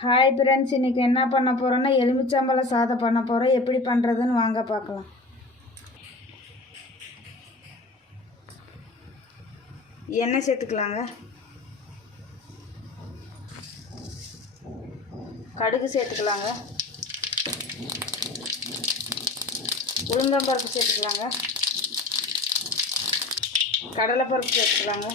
Hi friends, இன்றைக்கி என்ன பண்ண போகிறோன்னா எலுமிச்சம்பழம் சாதம் பண்ண போகிறோம். எப்படி பண்ணுறதுன்னு வாங்க பார்க்கலாம். எண்ணெய் சேர்த்துக்கலாங்க, கடுகு சேர்த்துக்கலாங்க, உளுந்தம்பருப்பு சேர்த்துக்கலாங்க, கடலைப்பருப்பு சேர்த்துக்கலாங்க,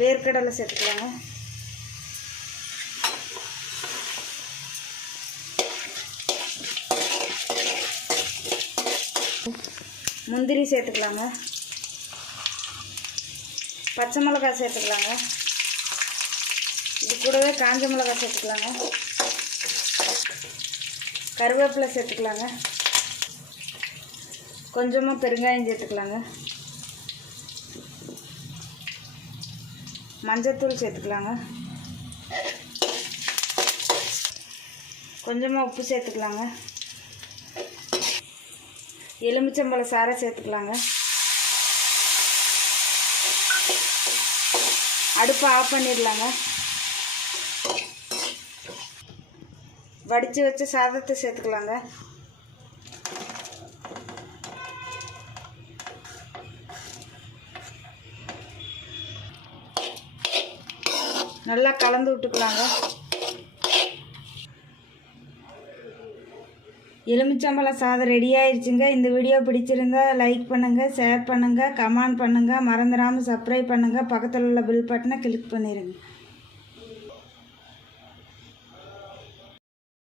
வேர்க்கடலை சேர்த்துக்கலாங்க, முந்திரி சேர்த்துக்கலாங்க, பச்சை மிளகாய் சேர்த்துக்கலாங்க, இது கூடவே காஞ்ச மிளகாய் சேர்த்துக்கலாங்க, கருவேப்பிலை சேர்த்துக்கலாங்க, கொஞ்சமாக பெருங்காயம் சேர்த்துக்கலாங்க, மஞ்சத்தூள் சேர்த்துக்கலாங்க, கொஞ்சமாக உப்பு சேர்த்துக்கலாங்க, எலுமிச்சம்பழ சாறை சேர்த்துக்கலாங்க. அடுப்பை ஆஃப் பண்ணிடலாங்க. வடித்து வச்ச சாதத்தை சேர்த்துக்கலாங்க. நல்லா கலந்து விட்டுக்கலாங்க. எலுமிச்சம்பழம் சாதம் ரெடி ஆயிடுச்சுங்க. இந்த வீடியோ பிடிச்சிருந்தா லைக் பண்ணுங்கள், ஷேர் பண்ணுங்கள், கமெண்ட் பண்ணுங்கள். மறந்துடாமல் சப்ஸ்கிரைப் பண்ணுங்கள். பக்கத்தில் உள்ள பெல் பட்டனை கிளிக் பண்ணிடுங்க.